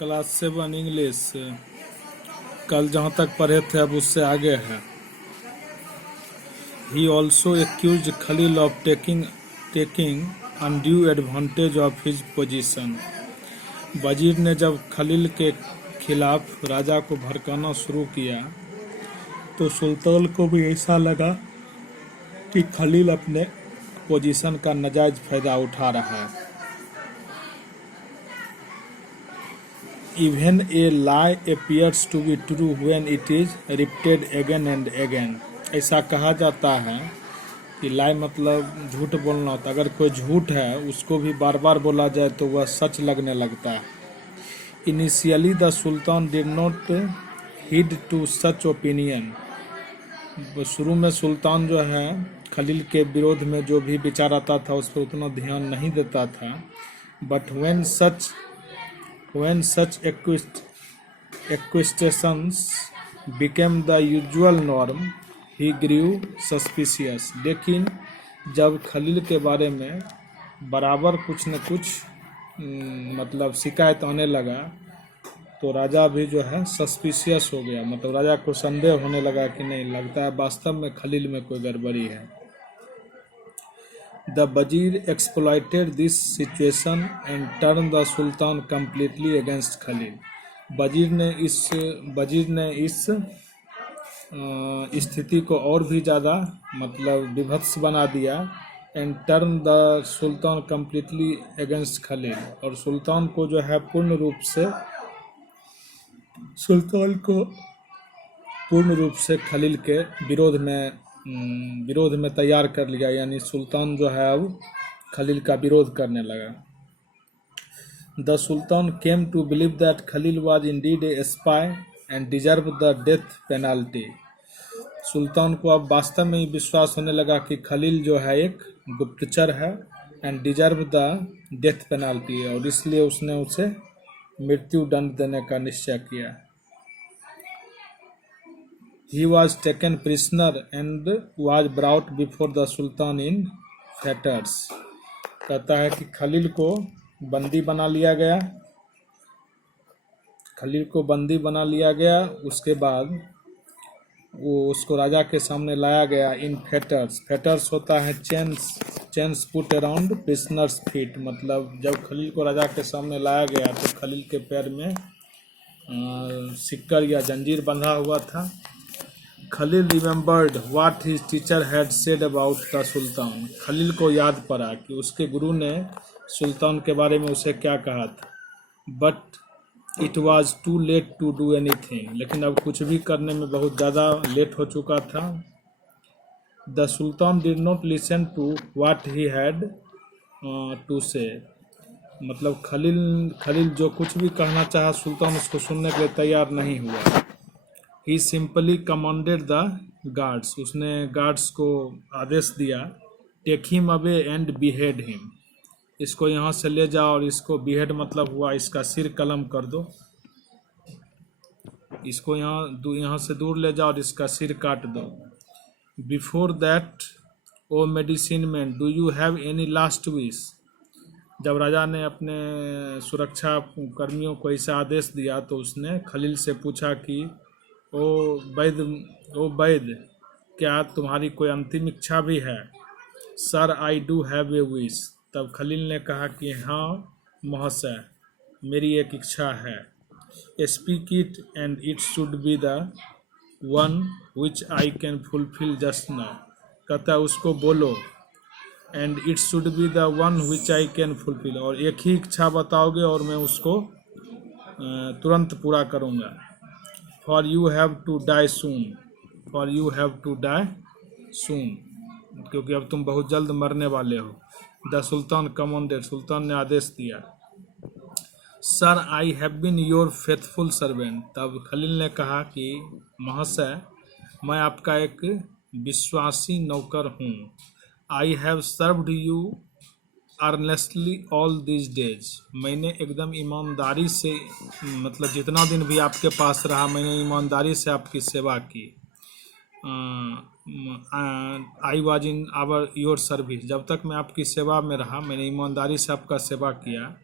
Class 7 English कल जहाँ तक पढ़े थे अब उससे आगे है। He also accuse Khalil of taking undue advantage of his position. वजीर ने जब खलील के खिलाफ राजा को भड़काना शुरू किया तो सुल्तान को भी ऐसा लगा कि खलील अपने पोजीशन का नाजायज फायदा उठा रहा है। Even a lie appears to be true when it is repeated again and again. ऐसा कहा जाता है कि लाई मतलब झूठ बोलना होता है। अगर कोई झूठ है उसको भी बार बार बोला जाए तो वह सच लगने लगता है। Initially the Sultan did not heed to such opinion. शुरू में सुल्तान जो है खलील के विरोध में जो भी विचार आता था उस पर उतना ध्यान नहीं देता था। But when such accusations became the usual norm, he grew suspicious. लेकिन जब खलील के बारे में बराबर कुछ न कुछ मतलब शिकायत आने लगा तो राजा भी जो है सस्पिशियस हो गया। मतलब राजा को संदेह होने लगा कि नहीं, लगता है वास्तव में खलील में कोई गड़बड़ी है। The Wazir exploited this situation and turned the Sultan completely against Khalil. वजीर ने इस स्थिति को और भी ज़्यादा मतलब विभत्स बना दिया। And turn the sultan completely against Khalil, और सुल्तान को जो है पूर्ण रूप से खलील के विरोध में तैयार कर लिया। यानी सुल्तान जो है अब खलील का विरोध करने लगा। The sultan came to believe that Khalil was indeed a spy and deserve the death penalty. सुल्तान को अब वास्तव में ही विश्वास होने लगा कि खलील जो है एक गुप्तचर है and deserve the death penalty, और इसलिए उसने उसे मृत्यु दंड देने का निश्चय किया। He was taken prisoner and was brought before the Sultan in fetters. कहता है कि खलील को बंदी बना लिया गया। उसके बाद वो उसको राजा के सामने लाया गया इन फेटर्स। फेटर्स होता है chains put around prisoners feet. मतलब जब खलील को राजा के सामने लाया गया तो खलील के पैर में सिक्कर या जंजीर बंधा हुआ था। Khalil remembered what his teacher had said about the sultan. Khalil को याद पड़ा कि उसके गुरु ने सुल्तान के बारे में उसे क्या कहा था। But it was too late to do anything. लेकिन अब कुछ भी करने में बहुत ज़्यादा लेट हो चुका था। The sultan did not listen to what he had to say. मतलब खलील जो कुछ भी कहना चाहा सुल्तान उसको सुनने के लिए तैयार नहीं हुआ। He simply commanded the guards. उसने गार्ड्स को आदेश दिया, take him away and behead him. इसको यहाँ से ले जाओ और इसको behead मतलब हुआ इसका सिर कलम कर दो। इसको यहाँ से दूर ले जाओ और इसका सिर काट दो। Before that, O medicine man, do you have any last wish? जब राजा ने अपने सुरक्षा कर्मियों को ऐसा आदेश दिया तो उसने खलील से पूछा कि ओ वैद्य, क्या तुम्हारी कोई अंतिम इच्छा भी है? Sir, I do have a wish. तब खलील ने कहा कि हाँ महाशय, मेरी एक इच्छा है। Speak it and it should be the one which I can fulfil just now. कहता है उसको बोलो, and it should be the one which I can fulfil, और एक ही इच्छा बताओगे और मैं उसको तुरंत पूरा करूँगा। For you have to die soon. For you have to die soon. क्योंकि अब तुम बहुत जल्द मरने वाले हो। The Sultan commanded. सुल्तान ने आदेश दिया। Sir, I have been your faithful servant. तब खलील ने कहा कि महाशय, मैं आपका एक विश्वासी नौकर हूँ। I have served you earnestly all these days. मैंने एकदम ईमानदारी से मतलब जितना दिन भी आपके पास रहा मैंने ईमानदारी से आपकी सेवा की। I was in your service. जब तक मैं आपकी सेवा में रहा मैंने ईमानदारी से आपका सेवा किया।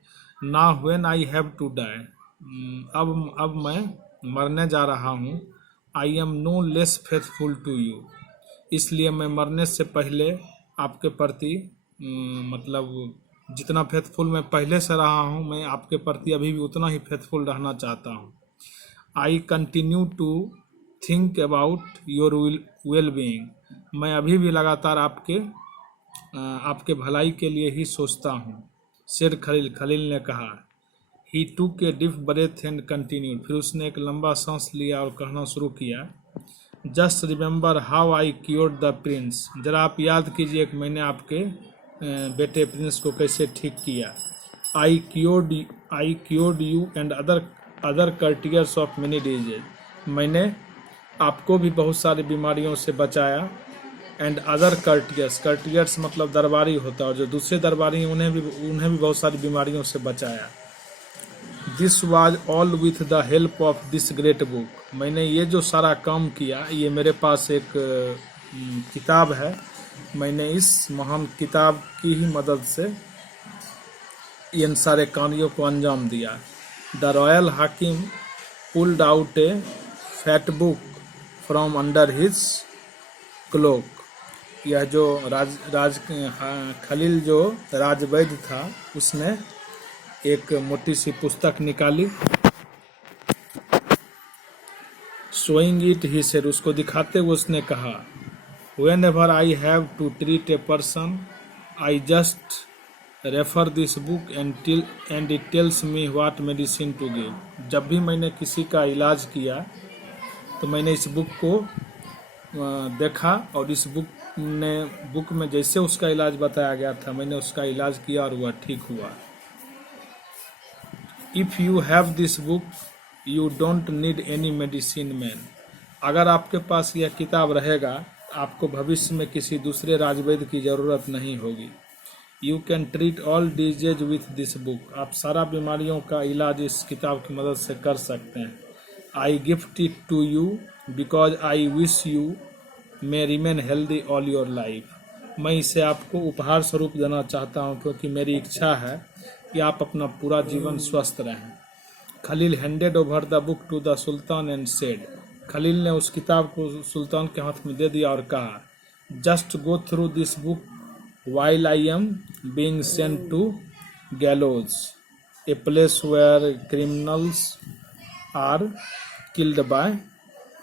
ना when I have to die, अब मैं मरने जा रहा हूँ। I am no less faithful to you, इसलिए मैं मरने से पहले आपके प्रति मतलब जितना फेथफुल मैं पहले से रहा हूँ, मैं आपके प्रति अभी भी उतना ही फेथफुल रहना चाहता हूँ। I continue to think about your well being, मैं अभी भी लगातार आपके भलाई के लिए ही सोचता हूँ। शेर खलील ने कहा। He took a deep breath and continued, फिर उसने एक लंबा सांस लिया और कहना शुरू किया। Just remember how I cured the Prince, जरा आप याद कीजिए कि मैंने आपके बेटे प्रिंस को कैसे ठीक किया। I cured you and other courtiers of many disease, मैंने आपको भी बहुत सारी बीमारियों से बचाया। एंड अदर कर्टियर्स मतलब दरबारी होता है, और जो दूसरे दरबारी हैं उन्हें भी बहुत सारी बीमारियों से बचाया। This was all with the help of this great book, मैंने ये जो सारा काम किया, ये मेरे पास एक किताब है, मैंने इस महान किताब की ही मदद से इन सारे कार्यों को अंजाम दिया। द रॉयल हाकिम pulled out a fat book from under his cloak, यह जो खलील जो राजवैद्य था, उसने एक मोटी सी पुस्तक निकाली। शोइंग इट ही सेड, उसको दिखाते हुए उसने कहा। Whenever I have to treat a person I just refer this book and it tells me what medicine to give, जब भी मैंने किसी का इलाज किया तो मैंने इस बुक को देखा, और इस बुक में जैसे उसका इलाज बताया गया था, मैंने उसका इलाज किया और वह ठीक हुआ। If you have this book you don't need any medicine man, अगर आपके पास यह किताब रहेगा आपको भविष्य में किसी दूसरे राजवैद्य की ज़रूरत नहीं होगी। You can treat all disease with this book, आप सारा बीमारियों का इलाज इस किताब की मदद से कर सकते हैं। I gift it to you because I wish you may remain healthy all your life, मैं इसे आपको उपहार स्वरूप देना चाहता हूँ क्योंकि मेरी इच्छा है कि आप अपना पूरा जीवन स्वस्थ रहें। Khalil handed over the book to the sultan and said, Khalil ने उस किताब को सुल्तान के हाथ में दे दिया और कहा, just go through this book while I am being sent to gallows, a place where criminals are killed by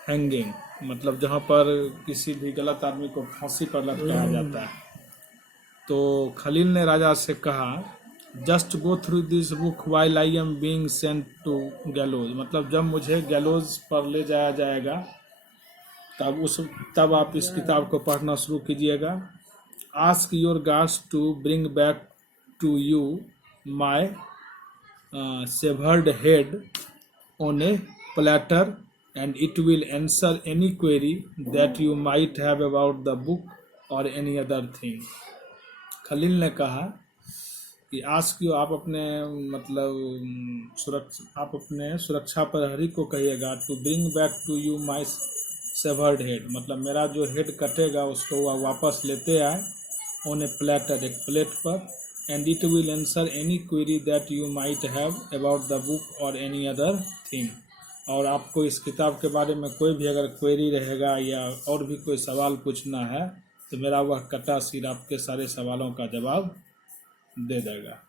hanging, मतलब जहाँ पर किसी भी गलत आदमी को फांसी पर लटकाया जाता है। तो खलील ने राजा से कहा, just go through this book while I am being sent to gallows, मतलब जब मुझे गैलोज पर ले जाया जाएगा तब आप इस किताब को पढ़ना शुरू कीजिएगा। Ask your guards to bring back to you my severed head on a platter and it will answer any query that you might have about the book or any other thing. Khalil ने कहा कि ask you, आप अपने सुरक्षा प्रहरी को कहिएगा to bring back to you my severed head, मतलब मेरा जो हेड कटेगा उसको वह वापस लेते आए ऑन ए प्लेटर, एक प्लेट पर, and it will answer any query that you might have about the book और एनी अदर थिंग, और आपको इस किताब के बारे में कोई भी अगर क्वेरी रहेगा या और भी कोई सवाल पूछना है तो मेरा वह कटा सिर आपके सारे सवालों का जवाब दे देगा।